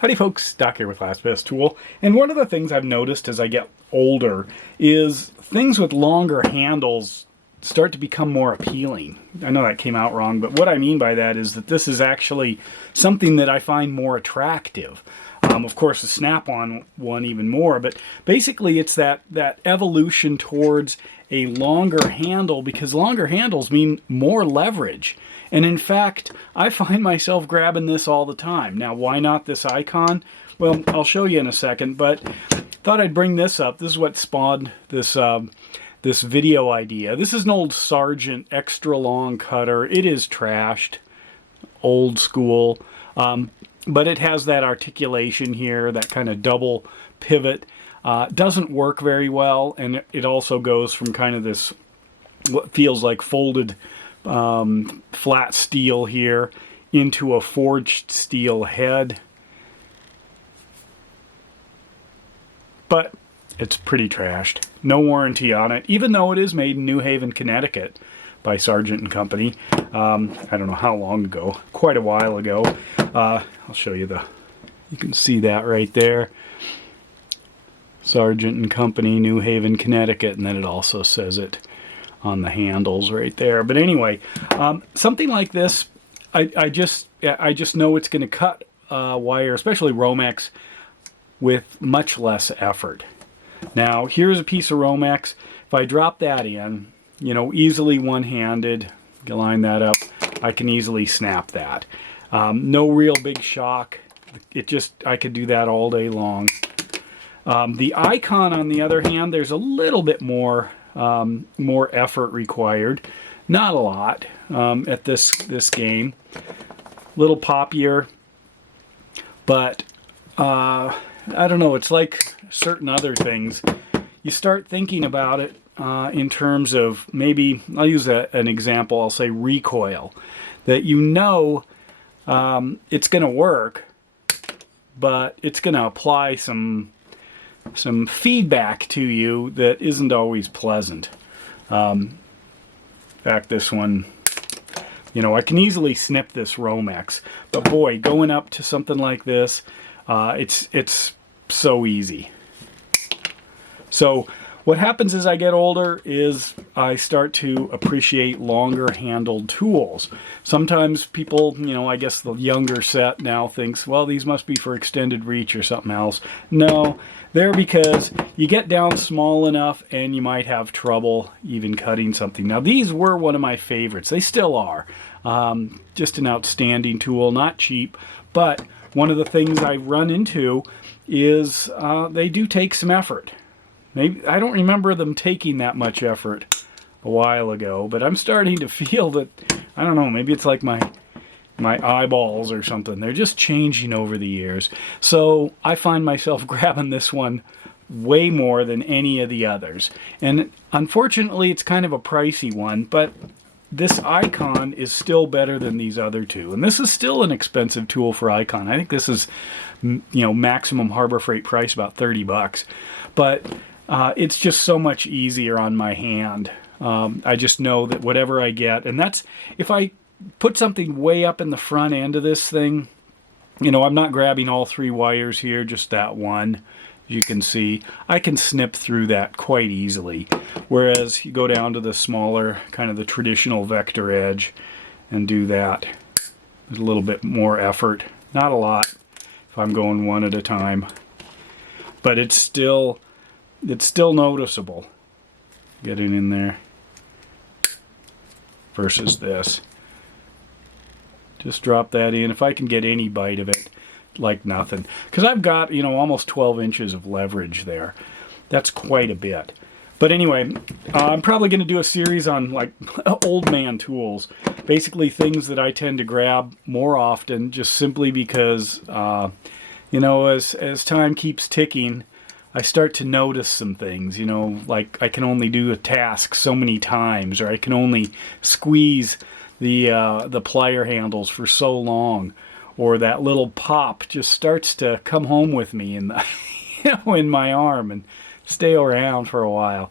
Howdy folks, Doc here with Last Best Tool. And one of the things I've noticed as I get older is things with longer handles start to become more appealing. I know that came out wrong, but what I mean by that is that this is actually something that I find more attractive. Of course, the snap-on one even more, but basically it's that evolution towards a longer handle, because longer handles mean more leverage. And in fact, I find myself grabbing this all the time. Now, why not this icon? Well, I'll show you in a second, but thought I'd bring this up. This is what spawned this this video idea. This is an old Sargent extra long cutter. It is trashed, old school, but it has that articulation here, that kind of double pivot. Doesn't work very well, and it also goes from kind of this, what feels like folded flat steel here into a forged steel head. But it's pretty trashed. No warranty on it, even though it is made in New Haven, Connecticut by Sargent and Company. I don't know how long ago, quite a while ago. I'll show you you can see that right there. Sargent and Company, New Haven, Connecticut, and then it also says it on the handles right there. But anyway, something like this, I just know it's going to cut wire, especially Romex, with much less effort. Now, here's a piece of Romex. If I drop that in, you know, easily one-handed, line that up, I can easily snap that. No real big shock. I could do that all day long. The icon, on the other hand, there's a little bit more effort required. Not a lot at this game. Little poppier, but I don't know. It's like certain other things. You start thinking about it in terms of, maybe I'll use an example. I'll say recoil. That you know it's going to work, but it's going to apply some feedback to you that isn't always pleasant. In fact, this one, you know, I can easily snip this Romex, but boy, going up to something like this, it's so easy. So what happens as I get older is I start to appreciate longer handled tools. Sometimes people, you know, I guess the younger set now thinks, well, these must be for extended reach or something else. No, they're because you get down small enough and you might have trouble even cutting something. Now, these were one of my favorites. They still are. Just an outstanding tool, not cheap, but one of the things I run into is they do take some effort. Maybe I don't remember them taking that much effort a while ago, but I'm starting to feel that, I don't know, maybe it's like my eyeballs or something. They're just changing over the years. So I find myself grabbing this one way more than any of the others. And unfortunately, it's kind of a pricey one, but this icon is still better than these other two. And this is still an expensive tool for icon. I think this is, you know, maximum Harbor Freight price, about 30 bucks. But it's just so much easier on my hand. I just know that whatever I get, and that's, if I put something way up in the front end of this thing, you know, I'm not grabbing all three wires here, just that one. You can see I can snip through that quite easily, whereas you go down to the smaller, kind of the traditional vector edge, and do that with a little bit more effort. Not a lot if I'm going one at a time, but it's still noticeable. Get it in there versus this. Just drop that in. If I can get any bite of it, like nothing, because I've got, you know, almost 12 inches of leverage there. That's quite a bit. But anyway, I'm probably going to do a series on like old man tools, basically things that I tend to grab more often, just simply because you know, as time keeps ticking, I start to notice some things, you know, like I can only do a task so many times, or I can only squeeze the plier handles for so long, or that little pop just starts to come home with me in the, you know, in my arm and stay around for a while.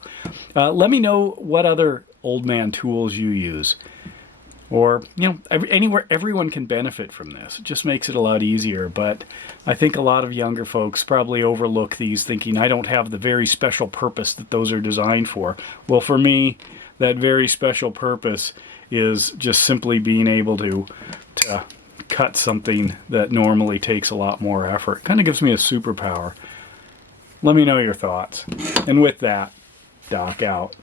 Let me know what other old man tools you use. Or, you know, anywhere, everyone can benefit from this. It just makes it a lot easier. But I think a lot of younger folks probably overlook these, thinking I don't have the very special purpose that those are designed for. Well, for me, that very special purpose is just simply being able to cut something that normally takes a lot more effort. Kind of gives me a superpower. Let me know your thoughts. And with that, Doc out.